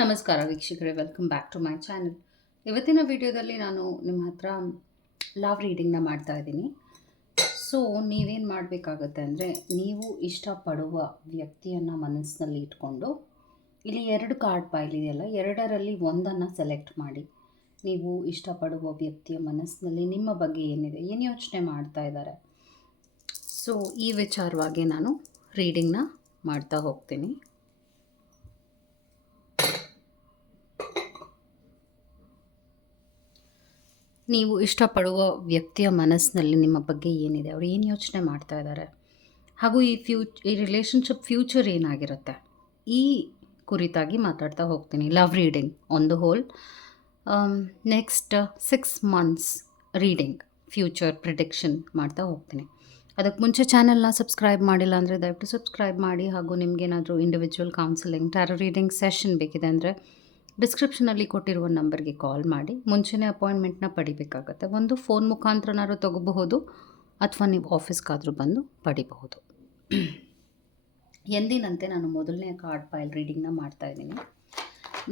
ನಮಸ್ಕಾರ ವೀಕ್ಷಕರೇ welcome back to my channel ಇವತ್ತಿನ ವಿಡಿಯೋದಲ್ಲಿ ನಾನು ನಿಮ್ಮ ಹತ್ರ ಲವ್ ರೀಡಿಂಗ್ನ ಮಾಡ್ತಾ ಇದ್ದೀನಿ. ಸೊ ನೀವೇನು ಮಾಡಬೇಕಾಗತ್ತೆ ಅಂದರೆ, ನೀವು ಇಷ್ಟಪಡುವ ವ್ಯಕ್ತಿಯನ್ನು ಮನಸ್ಸಿನಲ್ಲಿ ಇಟ್ಕೊಂಡು, ಇಲ್ಲಿ ಎರಡು ಕಾರ್ಡ್ ಬಾಯ್ಲಿದೆಯಲ್ಲ ಎರಡರಲ್ಲಿ ಒಂದನ್ನು ಸೆಲೆಕ್ಟ್ ಮಾಡಿ. ನೀವು ಇಷ್ಟಪಡುವ ವ್ಯಕ್ತಿಯ ಮನಸ್ಸಿನಲ್ಲಿ ನಿಮ್ಮ ಬಗ್ಗೆ ಏನಿದೆ, ಏನು ಯೋಚನೆ ಮಾಡ್ತಾ ಇದ್ದಾರೆ? ಸೊ ಈ ವಿಚಾರವಾಗಿ ನಾನು ರೀಡಿಂಗ್ನ ಮಾಡ್ತಾ ಹೋಗ್ತೀನಿ. ನೀವು ಇಷ್ಟಪಡುವ ವ್ಯಕ್ತಿಯ ಮನಸ್ಸಿನಲ್ಲಿ ನಿಮ್ಮ ಬಗ್ಗೆ ಏನಿದೆ? ಅವ್ರು ಏನು ಯೋಚನೆ ಮಾಡ್ತಾ ಇದ್ದಾರೆ ಹಾಗೂ ಈ ಫ್ಯೂಚ್, ಈ ರಿಲೇಷನ್ಶಿಪ್ ಫ್ಯೂಚರ್ ಏನಾಗಿರುತ್ತೆ? ಈ ಕುರಿತಾಗಿ ಮಾತಾಡ್ತಾ ಹೋಗ್ತೀನಿ. Love reading on the whole next six months reading future prediction ಮಾಡ್ತಾ ಹೋಗ್ತೀನಿ. ಅದಕ್ಕೆ ಮುಂಚೆ ಚಾನೆಲ್ನ ಸಬ್ಸ್ಕ್ರೈಬ್ ಮಾಡಿಲ್ಲ ಅಂದರೆ ದಯವಿಟ್ಟು ಸಬ್ಸ್ಕ್ರೈಬ್ ಮಾಡಿ ಹಾಗೂ ನಿಮಗೇನಾದರೂ individual counselling tarot reading session ಬೇಕಿದೆ ಅಂದರೆ ಡಿಸ್ಕ್ರಿಪ್ಷನಲ್ಲಿ ಕೊಟ್ಟಿರುವ ನಂಬರ್ಗೆ ಕಾಲ್ ಮಾಡಿ, ಮುಂಚೆನೇ ಅಪಾಯಿಂಟ್ಮೆಂಟ್ನ ಪಡಿಬೇಕಾಗತ್ತೆ. ಒಂದು ಫೋನ್ ಮುಖಾಂತರನಾದ್ರು ತಗೋಬಹುದು, ಅಥವಾ ನೀವು ಆಫೀಸ್ಗಾದರೂ ಬಂದು ಪಡಿಬಹುದು. ಎಂದಿನಂತೆ ನಾನು ಮೊದಲನೇ ಕಾರ್ಡ್ ಫೈಲ್ ರೀಡಿಂಗ್ನ ಮಾಡ್ತಾ ಇದ್ದೀನಿ.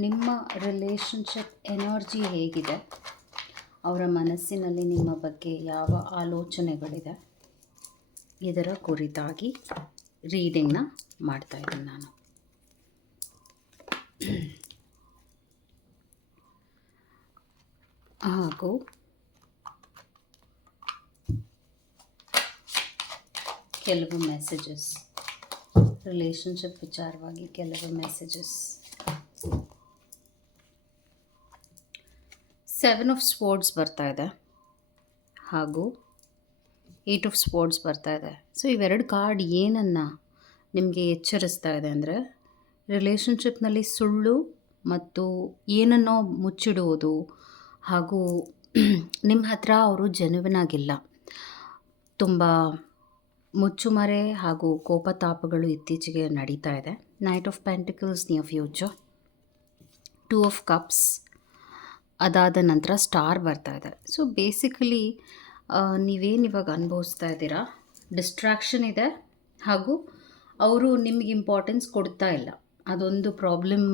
ನಿಮ್ಮ ರಿಲೇಷನ್ಶಿಪ್ ಎನರ್ಜಿ ಹೇಗಿದೆ? ಅವರ ಮನಸ್ಸಿನಲ್ಲಿ ನಿಮ್ಮ ಬಗ್ಗೆ ಯಾವ ಆಲೋಚನೆಗಳಿದೆ? ಇದರ ಕುರಿತಾಗಿ ರೀಡಿಂಗ್ನ ಮಾಡ್ತಾ ಇದ್ದೀನಿ ನಾನು. ಹಾಗೂ ಕೆಲವು ಮೆಸೇಜಸ್ ರಿಲೇಷನ್ಶಿಪ್ ವಿಚಾರವಾಗಿ ಕೆಲವು ಮೆಸೇಜಸ್ ಸೆವೆನ್ ಆಫ್ ಸ್ಪೋರ್ಟ್ಸ್ ಬರ್ತಾ ಇದೆ. ಹಾಗೂ ಏಟ್ ಆಫ್ ಸ್ಪೋರ್ಟ್ಸ್ ಬರ್ತಾ ಇದೆ. ಸೊ ಇವೆರಡು ಕಾರ್ಡ್ ಏನನ್ನು ನಿಮಗೆ ಎಚ್ಚರಿಸ್ತಾ ಇದೆ ಅಂದರೆ ರಿಲೇಷನ್ಶಿಪ್ನಲ್ಲಿ ಸುಳ್ಳು ಮತ್ತು ಏನನ್ನೋ ಮುಚ್ಚಿಡುವುದು ಹಾಗೂ ನಿಮ್ಮ ಹತ್ರ ಅವರು ಜೆನ್ಯುನ್ ಆಗಿಲ್ಲ. ತುಂಬ ಮುಚ್ಚುಮರೆ ಹಾಗೂ ಕೋಪತಾಪಗಳು ಇತ್ತೀಚೆಗೆ ನಡೀತಾ ಇದೆ. Knight of pentacles near future two of cups ಅದಾದ ನಂತರ ಸ್ಟಾರ್ ಬರ್ತಾ ಇದೆ. ಸೊ ಬೇಸಿಕಲಿ ನೀವೇನು ಇವಾಗ ಅನುಭವಿಸ್ತಾ ಇದ್ದೀರಾ? ಡಿಸ್ಟ್ರಾಕ್ಷನ್ ಇದೆ ಹಾಗೂ ಅವರು ನಿಮಗೆ ಇಂಪಾರ್ಟೆನ್ಸ್ ಕೊಡ್ತಾ ಇಲ್ಲ. ಅದೊಂದು ಪ್ರಾಬ್ಲಮ್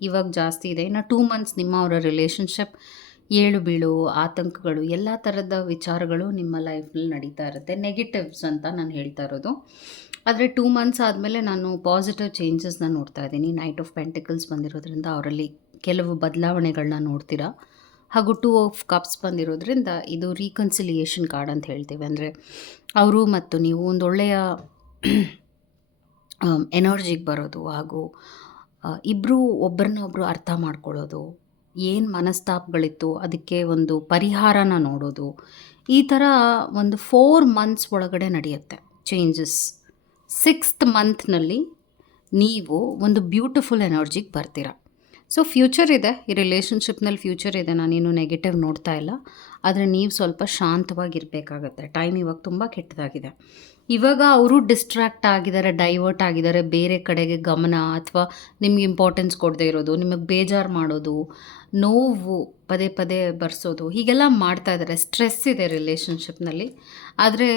ಇವಾಗ ಜಾಸ್ತಿ ಇದೆ. ಇನ್ನು ಟೂ ಮಂತ್ಸ್ ನಿಮ್ಮ ಅವರ ರಿಲೇಷನ್ಶಿಪ್ ಏಳು ಬೀಳು, ಆತಂಕಗಳು, ಎಲ್ಲ ಥರದ ವಿಚಾರಗಳು ನಿಮ್ಮ ಲೈಫಲ್ಲಿ ನಡೀತಾ ಇರುತ್ತೆ. ನೆಗೆಟಿವ್ಸ್ ಅಂತ ನಾನು ಹೇಳ್ತಾ ಇರೋದು. ಆದರೆ ಟೂ ಮಂತ್ಸ್ ಆದಮೇಲೆ ನಾನು ಪಾಸಿಟಿವ್ ಚೇಂಜಸ್ನ ನೋಡ್ತಾ ಇದ್ದೀನಿ. ನೈಟ್ ಆಫ್ ಪೆಂಟಿಕಲ್ಸ್ ಬಂದಿರೋದ್ರಿಂದ ಅವರಲ್ಲಿ ಕೆಲವು ಬದಲಾವಣೆಗಳನ್ನ ನೋಡ್ತೀರಾ? ಹಾಗೂ ಟೂ ಆಫ್ ಕಪ್ಸ್ ಬಂದಿರೋದ್ರಿಂದ ಇದು ರೀಕನ್ಸಿಲಿಯೇಷನ್ ಕಾರ್ಡ್ ಅಂತ ಹೇಳ್ತೀವಿ. ಅಂದರೆ ಅವರು ಮತ್ತು ನೀವು ಒಂದು ಒಳ್ಳೆಯ ಎನರ್ಜಿಗೆ ಬರೋದು ಹಾಗೂ ಇಬ್ಬರು ಒಬ್ಬರನ್ನ ಒಬ್ಬರು ಅರ್ಥ ಮಾಡ್ಕೊಳ್ಳೋದು ಏನು ಮನಸ್ತಾಪಗಳಿತ್ತು, ಅದಕ್ಕೆ ಒಂದು ಪರಿಹಾರನ ನೋಡೋದು. ಈ ಥರ ಒಂದು ಫೋರ್ ಮಂತ್ಸ್ ಒಳಗಡೆ ನಡೆಯುತ್ತೆ ಚೇಂಜಸ್ ಸಿಕ್ಸ್ತ್ ಮಂತ್ನಲ್ಲಿ ನೀವು ಒಂದು ಬ್ಯೂಟಿಫುಲ್ ಎನರ್ಜಿಗೆ ಬರ್ತೀರ. ಸೊ ಫ್ಯೂಚರ್ ಇದೆ, ಈ ರಿಲೇಷನ್ಶಿಪ್ನಲ್ಲಿ ಫ್ಯೂಚರ್ ಇದೆ ನಾನೇನು ನೆಗೆಟಿವ್ ನೋಡ್ತಾ ಇಲ್ಲ. ಆದರೆ ನೀವು ಸ್ವಲ್ಪ ಶಾಂತವಾಗಿರಬೇಕಾಗತ್ತೆ. ಟೈಮ್ ಇವಾಗ ತುಂಬ ಕೆಟ್ಟದಾಗಿದೆ. ಇವಾಗ ಅವರು ಡಿಸ್ಟ್ರ್ಯಾಕ್ಟ್ ಆಗಿದ್ದಾರೆ ಡೈವರ್ಟ್ ಆಗಿದ್ದಾರೆ, ಬೇರೆ ಕಡೆಗೆ ಗಮನ ಅಥವಾ ನಿಮ್ಗೆ ಇಂಪಾರ್ಟೆನ್ಸ್ ಕೊಡದೇ ಇರೋದು, ನಿಮಗೆ ಬೇಜಾರು ಮಾಡೋದು, ನೋವು ಪದೇ ಪದೇ ಬರ್ಸೋದು, ಹೀಗೆಲ್ಲ ಮಾಡ್ತಾ ಇದ್ದಾರೆ. ಸ್ಟ್ರೆಸ್ ಇದೆ ರಿಲೇಷನ್ಶಿಪ್ನಲ್ಲಿ ಆದರೆ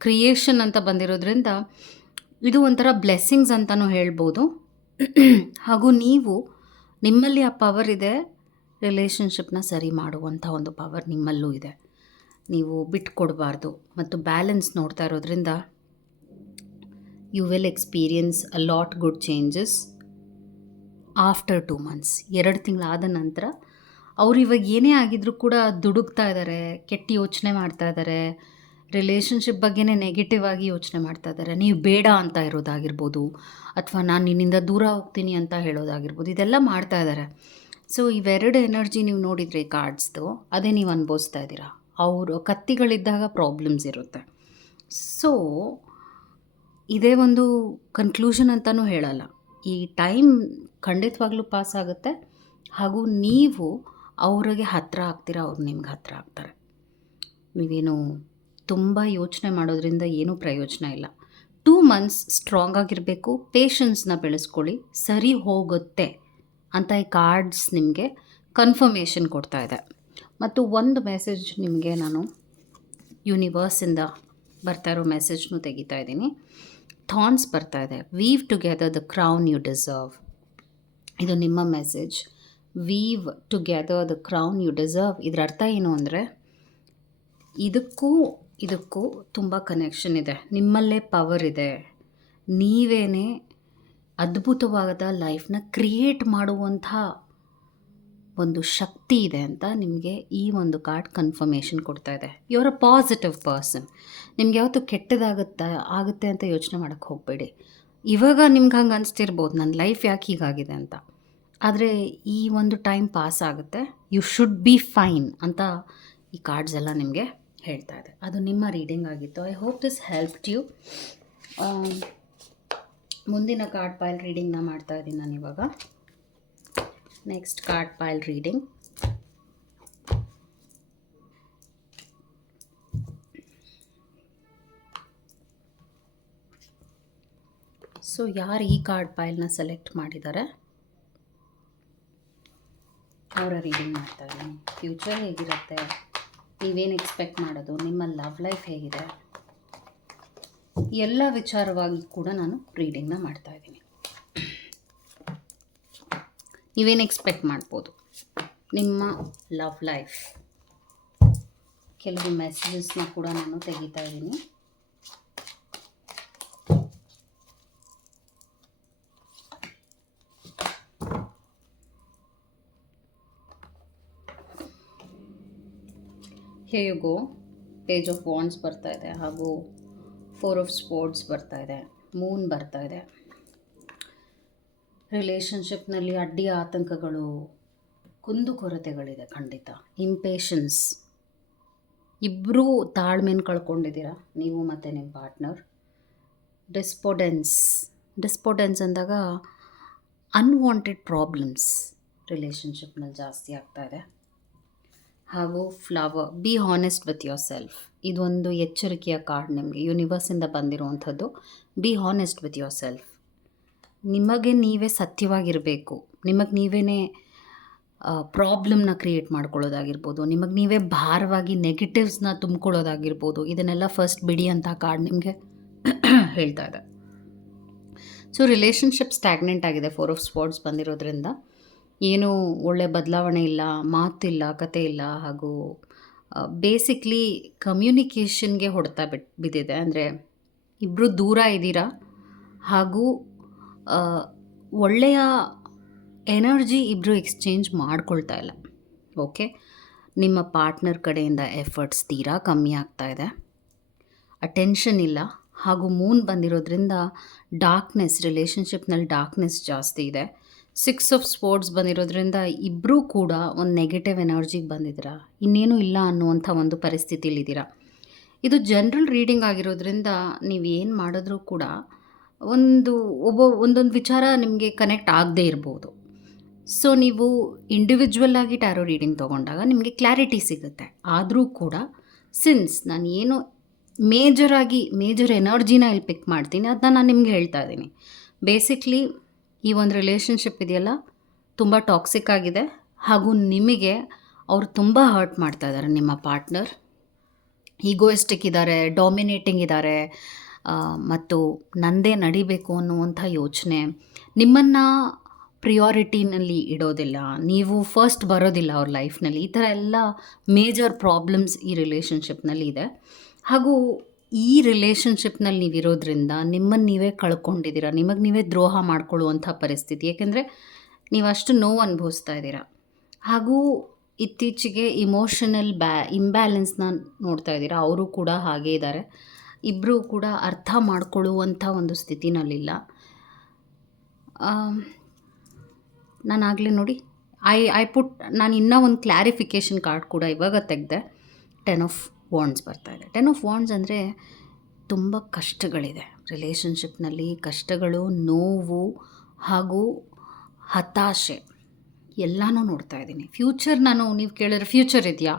ಕ್ರಿಯೇಷನ್ ಅಂತ ಬಂದಿರೋದ್ರಿಂದ ಇದು ಒಂಥರ ಬ್ಲೆಸ್ಸಿಂಗ್ಸ್ ಅಂತಲೂ ಹೇಳ್ಬೋದು. ಹಾಗೂ ನೀವು ನಿಮ್ಮಲ್ಲಿ ಆ ಪವರ್ ಇದೆ ರಿಲೇಷನ್ಶಿಪ್ನ ಸರಿ ಮಾಡುವಂಥ ಒಂದು ಪವರ್ ನಿಮ್ಮಲ್ಲೂ ಇದೆ. ನೀವು ಬಿಟ್ಕೊಡಬಾರ್ದು. ಮತ್ತು ಬ್ಯಾಲೆನ್ಸ್ ನೋಡ್ತಾ ಇರೋದ್ರಿಂದ you will experience a lot good changes after two months ಎರಡು ತಿಂಗಳಾದ ನಂತರ ಅವ್ರು ಇವಾಗ ಏನೇ ಆಗಿದ್ರೂ ಕೂಡ ದುಡುಕ್ತಾ ಇದ್ದಾರೆ ಕೆಟ್ಟ ಯೋಚನೆ ಮಾಡ್ತಾ ಇದ್ದಾರೆ ರಿಲೇಷನ್ಶಿಪ್ ಬಗ್ಗೆನೇ ನೆಗೆಟಿವ್ ಆಗಿ ಯೋಚನೆ ಮಾಡ್ತಾ ಇದ್ದಾರೆ ನೀವು ಬೇಡ ಅಂತ ಇರೋದಾಗಿರ್ಬೋದು ಅಥವಾ ನಾನು ನಿನ್ನಿಂದ ದೂರ ಹೋಗ್ತೀನಿ ಅಂತ ಹೇಳೋದಾಗಿರ್ಬೋದು, ಇದೆಲ್ಲ ಮಾಡ್ತಾ ಇದ್ದಾರೆ ಸೊ ಇವೆರಡು ಎನರ್ಜಿ ನೀವು ನೋಡಿದರೆ ಕಾರ್ಡ್ಸ್ದು ಅದೇ ನೀವು ಅನುಭವಿಸ್ತಾ ಇದ್ದೀರಾ. ಅವರು ಕತ್ತಿಗಳಿದ್ದಾಗ ಪ್ರಾಬ್ಲಮ್ಸ್ ಇರುತ್ತೆ. ಸೊ ಇದೇ ಒಂದು ಕನ್ಕ್ಲೂಷನ್ ಅಂತಲೂ ಹೇಳಲ್ಲ. ಈ ಟೈಮ್ ಖಂಡಿತವಾಗ್ಲೂ ಪಾಸ್ ಆಗುತ್ತೆ. ಹಾಗೂ ನೀವು ಅವ್ರಿಗೆ ಹತ್ತಿರ ಆಗ್ತೀರ, ಅವ್ರು ನಿಮ್ಗೆ ಹತ್ತಿರ ಆಗ್ತಾರೆ. ನೀವೇನು ತುಂಬ ಯೋಚನೆ ಮಾಡೋದ್ರಿಂದ ಏನೂ ಪ್ರಯೋಜನ ಇಲ್ಲ. ಟೂ ಮಂತ್ಸ್ ಸ್ಟ್ರಾಂಗ್ ಆಗಿರಬೇಕು ಪೇಷನ್ಸ್ನ ಬೆಳೆಸ್ಕೊಳ್ಳಿ, ಸರಿ ಹೋಗುತ್ತೆ ಅಂತ ಈ ಕಾರ್ಡ್ಸ್ ನಿಮಗೆ ಕನ್ಫರ್ಮೇಷನ್ ಕೊಡ್ತಾ ಇದೆ. ಮತ್ತು ಒಂದು ಮೆಸೇಜ್ ನಿಮಗೆ ನಾನು ಯೂನಿವರ್ಸಿಂದ ಬರ್ತಾ ಇರೋ ಮೆಸೇಜ್ನೂ ತೆಗಿತಾ ಇದ್ದೀನಿ. ಥಾನ್ಸ್ ಬರ್ತಾ ಇದೆ. Weave together the crown you deserve ಇದು ನಿಮ್ಮ message weave together the crown you deserve ಇದರ ಅರ್ಥ ಏನು ಅಂದರೆ, ಇದಕ್ಕೂ ಇದಕ್ಕೂ ತುಂಬ ಕನೆಕ್ಷನ್ ಇದೆ. ನಿಮ್ಮಲ್ಲೇ ಪವರ್ ಇದೆ. ನೀವೇನೇ ಅದ್ಭುತವಾದ ಲೈಫ್ನ ಕ್ರಿಯೇಟ್ ಮಾಡುವಂಥ ಒಂದು ಶಕ್ತಿ ಇದೆ ಅಂತ ನಿಮಗೆ ಈ ಒಂದು ಕಾರ್ಡ್ ಕನ್ಫರ್ಮೇಷನ್ ಕೊಡ್ತಾ ಇದೆ. You are a positive person ನಿಮ್ಗೆ ಯಾವತ್ತು ಕೆಟ್ಟದಾಗುತ್ತಾ, ಆಗುತ್ತೆ ಅಂತ ಯೋಚನೆ ಮಾಡೋಕ್ಕೆ ಹೋಗಬೇಡಿ. ಇವಾಗ ನಿಮ್ಗೆ ಹಂಗೆ ಅನಿಸ್ತಿರ್ಬೋದು ನನ್ನ ಲೈಫ್ ಯಾಕೆ ಹೀಗಾಗಿದೆ ಅಂತ. ಆದರೆ ಈ ಒಂದು ಟೈಮ್ ಪಾಸ್ ಆಗುತ್ತೆ. ಯು ಶುಡ್ ಬಿ ಫೈನ್ ಅಂತ ಈ ಕಾರ್ಡ್ಸ್ ಎಲ್ಲ ನಿಮಗೆ ಹೇಳ್ತಾ ಇದೆ. ಅದು ನಿಮ್ಮ ರೀಡಿಂಗ್ ಆಗಿತ್ತು. I hope this help you ಮುಂದಿನ ಕಾರ್ಡ್ ಪೈಲ್ ರೀಡಿಂಗ್ನ ಮಾಡ್ತಾ ಇದ್ದೀನಿ ನಾನು ಇವಾಗ. Next card pile reading so ಯಾರು ಈ ಕಾರ್ಡ್ ಪೈಲ್ನ ಸೆಲೆಕ್ಟ್ ಮಾಡಿದ್ದಾರೆ ಅವರ ರೀಡಿಂಗ್ ಮಾಡ್ತಾ ಇದ್ದೀನಿ ಫ್ಯೂಚರ್ ಹೇಗಿರುತ್ತೆ? ನೀವೇನು ಎಕ್ಸ್ಪೆಕ್ಟ್ ಮಾಡೋದು? ನಿಮ್ಮ ಲವ್ ಲೈಫ್ ಹೇಗಿದೆ? ಎಲ್ಲ ವಿಚಾರವಾಗಿ ಕೂಡ ನಾನು ರೀಡಿಂಗ್ನ ಮಾಡ್ತಾ ಇದ್ದೀನಿ. ನೀವೇನು ಎಕ್ಸ್ಪೆಕ್ಟ್ ಮಾಡ್ಬೋದು? ನಿಮ್ಮ ಲವ್ ಲೈಫ್ ಕೆಲವು ಮೆಸೇಜಸ್ನ ಕೂಡ ನಾನು ತೆಗಿತಾ ಇದ್ದೀನಿ. ಹೇಗೋ ಪೇಜ್ ಆಫ್ ವಾಂಡ್ಸ್ ಬರ್ತಾ ಇದೆ ಹಾಗೂ ಫೋರ್ ಆಫ್ ಸ್ಪೋರ್ಟ್ಸ್ ಬರ್ತಾ ಇದೆ. ಮೂನ್ ಬರ್ತಾ ಇದೆ. ರಿಲೇಷನ್ಶಿಪ್ನಲ್ಲಿ ಅಡ್ಡಿ ಆತಂಕಗಳು ಕುಂದುಕೊರತೆಗಳಿದೆ ಖಂಡಿತ. ಇಂಪೇಷನ್ಸ್ ಇಬ್ಬರೂ ತಾಳ್ಮೆನ ಕಳ್ಕೊಂಡಿದ್ದೀರಾ? ನೀವು ಮತ್ತು ನಿಮ್ಮ ಪಾರ್ಟ್ನರ್. ಡಿಸ್ಪೋಡೆನ್ಸ್ ಡಿಸ್ಪೋಡೆನ್ಸ್ ಅಂದಾಗ ಅನ್ವಾಂಟೆಡ್ ಪ್ರಾಬ್ಲಮ್ಸ್ ರಿಲೇಷನ್ಶಿಪ್ನಲ್ಲಿ ಜಾಸ್ತಿ ಆಗ್ತಾ ಇದೆ. ಹಾಗೂ flower be honest with yourself ಇದೊಂದು ಎಚ್ಚರಿಕೆಯ ಕಾರ್ಡ್ ನಿಮಗೆ. ಯೂನಿವರ್ಸಿಂದ ಬಂದಿರುವಂಥದ್ದು be honest with yourself ನಿಮಗೆ ನೀವೇ ಸತ್ಯವಾಗಿರಬೇಕು. ನಿಮಗೆ ನೀವೇ ಪ್ರಾಬ್ಲಮ್ನ ಕ್ರಿಯೇಟ್ ಮಾಡ್ಕೊಳ್ಳೋದಾಗಿರ್ಬೋದು, ನಿಮಗೆ ನೀವೇ ಭಾರವಾಗಿ ನೆಗೆಟಿವ್ಸ್ನ ತುಂಬ್ಕೊಳ್ಳೋದಾಗಿರ್ಬೋದು, ಇದನ್ನೆಲ್ಲ ಫಸ್ಟ್ ಬಿಡಿ ಅಂತ ಕಾರ್ಡ್ ನಿಮಗೆ ಹೇಳ್ತಾ ಇದೆ. ಸೊ ರಿಲೇಷನ್ಶಿಪ್ ಸ್ಟ್ಯಾಗ್ನೆಂಟ್ ಆಗಿದೆ ಫೋರ್ ಆಫ್ ಸ್ಪಾಟ್ಸ್ ಬಂದಿರೋದ್ರಿಂದ. ಏನೂ ಒಳ್ಳೆ ಬದಲಾವಣೆ ಇಲ್ಲ, ಮಾತಿಲ್ಲ, ಕತೆ ಇಲ್ಲ, ಹಾಗೂ ಬೇಸಿಕ್ಲಿ ಕಮ್ಯುನಿಕೇಷನ್ಗೆ ಹೊಡೆತ ಬಿಟ್, ಬಿದ್ದಿದೆ. ಅಂದರೆ ಇಬ್ಬರು ದೂರ ಇದ್ದೀರಾ, ಹಾಗೂ ಒಳ್ಳೆಯ ಎನರ್ಜಿ ಇಬ್ಬರು ಎಕ್ಸ್ಚೇಂಜ್ ಮಾಡ್ಕೊಳ್ತಾ ಇಲ್ಲ. ಓಕೆ? ನಿಮ್ಮ ಪಾರ್ಟ್ನರ್ ಕಡೆಯಿಂದ ಎಫರ್ಟ್ಸ್ ತೀರಾ ಕಮ್ಮಿ ಆಗ್ತಾ ಇದೆ. ಅಟೆನ್ಷನ್ ಇಲ್ಲ. ಹಾಗೂ ಮೂನ್ ಬಂದಿರೋದ್ರಿಂದ ಡಾರ್ಕ್ನೆಸ್ ರಿಲೇಷನ್ಶಿಪ್ನಲ್ಲಿ ಡಾರ್ಕ್ನೆಸ್ ಜಾಸ್ತಿ ಇದೆ. ಸಿಕ್ಸ್ ಆಫ್ ಸ್ಪೋರ್ಟ್ಸ್ ಬಂದಿರೋದ್ರಿಂದ ಇಬ್ಬರೂ ಕೂಡ ಒಂದು ನೆಗೆಟಿವ್ ಎನರ್ಜಿಗೆ ಬಂದಿದ್ದೀರಾ? ಇನ್ನೇನು ಇಲ್ಲ ಅನ್ನುವಂಥ ಒಂದು ಪರಿಸ್ಥಿತಿಲಿದ್ದೀರಾ ಇದು ಜನರಲ್ ರೀಡಿಂಗ್ ಆಗಿರೋದ್ರಿಂದ ನೀವು ಏನು ಮಾಡಿದ್ರೂ ಕೂಡ ಒಂದು ಒಬ್ಬ ಒಂದೊಂದು ವಿಚಾರ ನಿಮಗೆ ಕನೆಕ್ಟ್ ಆಗದೇ ಇರ್ಬೋದು. ಸೊ ನೀವು ಇಂಡಿವಿಜುವಲ್ ಆಗಿ ಟ್ಯಾರೋ ರೀಡಿಂಗ್ ತೊಗೊಂಡಾಗ ನಿಮಗೆ ಕ್ಲಾರಿಟಿ ಸಿಗುತ್ತೆ. ಆದರೂ ಕೂಡ ಸಿನ್ಸ್ ನಾನು ಏನು ಮೇಜರಾಗಿ ಮೇಜರ್ ಎನರ್ಜಿನ ಇಲ್ಲಿ ಪಿಕ್ ಮಾಡ್ತೀನಿ ಅದನ್ನ ನಾನು ನಿಮ್ಗೆ ಹೇಳ್ತಾ ಇದ್ದೀನಿ. ಬೇಸಿಕ್ಲಿ ಈ ಒಂದು ರಿಲೇಷನ್ಶಿಪ್ ಇದೆಯಲ್ಲ, ತುಂಬ ಟಾಕ್ಸಿಕ್ ಆಗಿದೆ ಹಾಗೂ ನಿಮಗೆ ಅವ್ರು ತುಂಬ ಹರ್ಟ್ ಮಾಡ್ತಾ ಇದ್ದಾರೆ, ನಿಮ್ಮ ಪಾರ್ಟ್ನರ್ ಈಗೋಯಿಸ್ಟಿಕ್ ಇದ್ದಾರೆ ಡಾಮಿನೇಟಿಂಗ್ ಇದ್ದಾರೆ ಮತ್ತು ನಂದೇ ನಡಿಬೇಕು ಅನ್ನುವಂಥ ಯೋಚನೆ ನಿಮ್ಮನ್ನು ಪ್ರಿಯಾರಿಟಿನಲ್ಲಿ ಇಡೋದಿಲ್ಲ. ನೀವು ಫಸ್ಟ್ ಬರೋದಿಲ್ಲ ಅವ್ರ ಲೈಫ್ನಲ್ಲಿ ಈ ಥರ ಎಲ್ಲ ಮೇಜರ್ ಪ್ರಾಬ್ಲಮ್ಸ್ ಈ ರಿಲೇಷನ್ಶಿಪ್ನಲ್ಲಿ ಇದೆ. ಹಾಗೂ ಈ ರಿಲೇಷನ್ಶಿಪ್ನಲ್ಲಿ ನೀವಿರೋದ್ರಿಂದ ನಿಮ್ಮನ್ನು ನೀವೇ ಕಳ್ಕೊಂಡಿದ್ದೀರ? ನಿಮಗೆ ನೀವೇ ದ್ರೋಹ ಮಾಡ್ಕೊಳ್ಳುವಂಥ ಪರಿಸ್ಥಿತಿ. ಏಕೆಂದರೆ ನೀವು ಅಷ್ಟು ನೋವು ಅನುಭವಿಸ್ತಾ ಇದ್ದೀರ. ಹಾಗೂ ಇತ್ತೀಚೆಗೆ ಇಮೋಷನಲ್ ಬ್ಯಾ ಇಂಬ್ಯಾಲೆನ್ಸ್ನ ನೋಡ್ತಾ ಇದ್ದೀರಾ. ಅವರು ಕೂಡ ಹಾಗೇ ಇದ್ದಾರೆ. ಇಬ್ಬರೂ ಕೂಡ ಅರ್ಥ ಮಾಡಿಕೊಳ್ಳುವಂಥ ಒಂದು ಸ್ಥಿತಿನಲ್ಲಿಲ್ಲ. ನಾನು ಆಗಲೇ ನೋಡಿ, ಐ ಐ ಪುಟ್, ನಾನು ಇನ್ನೂ ಒಂದು ಕ್ಲಾರಿಫಿಕೇಷನ್ ಕಾರ್ಡ್ ಕೂಡ ಇವಾಗ ತೆಗೆದೆ. ಟೆನ್ ಆಫ್ ವಾಂಡ್ಸ್ ಬರ್ತಾ ಇದೆ. ಟೆನ್ ಆಫ್ ವಾಂಡ್ಸ್ ಅಂದರೆ ತುಂಬ ಕಷ್ಟಗಳಿದೆ. ರಿಲೇಷನ್ಶಿಪ್ನಲ್ಲಿ ಕಷ್ಟಗಳು, ನೋವು ಹಾಗೂ ಹತಾಶೆ. ಎಲ್ಲನೂ ನೋಡ್ತಾ ಇದ್ದೀನಿ. ಫ್ಯೂಚರ್ ನಾನು, ನೀವು ಕೇಳಿದ್ರೆ ಫ್ಯೂಚರ್ ಇದೆಯಾ?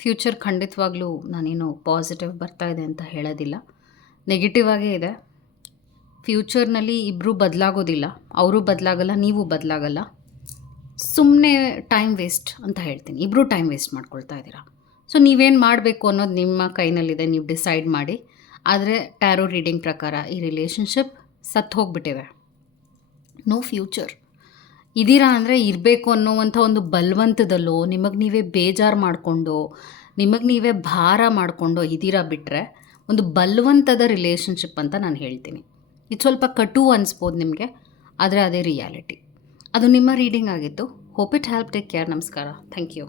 ಫ್ಯೂಚರ್ ಖಂಡಿತವಾಗ್ಲೂ ನಾನೇನು ಪಾಸಿಟಿವ್ ಬರ್ತಾ ಇದೆ ಅಂತ ಹೇಳೋದಿಲ್ಲ. ನೆಗೆಟಿವ್ ಆಗೇ ಇದೆ. ಫ್ಯೂಚರ್ನಲ್ಲಿ ಇಬ್ಬರೂ ಬದಲಾಗೋದಿಲ್ಲ. ಅವರು ಬದಲಾಗಲ್ಲ, ನೀವು ಬದಲಾಗಲ್ಲ. ಸುಮ್ಮನೆ ಟೈಮ್ ವೇಸ್ಟ್ ಅಂತ ಹೇಳ್ತೀನಿ. ಇಬ್ಬರೂ ಟೈಮ್ ವೇಸ್ಟ್ ಮಾಡ್ಕೊಳ್ತಾ ಇದ್ದೀರಾ. ಸೊ ನೀವೇನು ಮಾಡಬೇಕು ಅನ್ನೋದು ನಿಮ್ಮ ಕೈನಲ್ಲಿದೆ. ನೀವು ಡಿಸೈಡ್ ಮಾಡಿ. ಆದರೆ ಟ್ಯಾರೋ ರೀಡಿಂಗ್ ಪ್ರಕಾರ ಈ ರಿಲೇಷನ್ಶಿಪ್ ಸತ್ತು ಹೋಗ್ಬಿಟ್ಟಿದೆ ನೋ ಫ್ಯೂಚರ್ ಇದ್ದೀರಾ ಅಂದರೆ ಇರಬೇಕು ಅನ್ನೋವಂಥ ಒಂದು ಬಲವಂತದಲ್ಲೋ ನಿಮಗೆ ನೀವೇ ಬೇಜಾರು ಮಾಡಿಕೊಂಡು, ನಿಮಗೆ ನೀವೇ ಭಾರ ಮಾಡಿಕೊಂಡು ಇದ್ದೀರಾ ಬಿಟ್ಟರೆ ಒಂದು ಬಲವಂತದ ರಿಲೇಷನ್ಶಿಪ್ ಅಂತ ನಾನು ಹೇಳ್ತೀನಿ. ಇದು ಸ್ವಲ್ಪ ಕಟು ಅನಿಸ್ಬೋದು ನಿಮಗೆ, ಆದರೆ ಅದೇ ರಿಯಾಲಿಟಿ ಅದು ನಿಮ್ಮ ರೀಡಿಂಗ್ ಆಗಿತ್ತು hope it help take care ನಮಸ್ಕಾರ. Thank you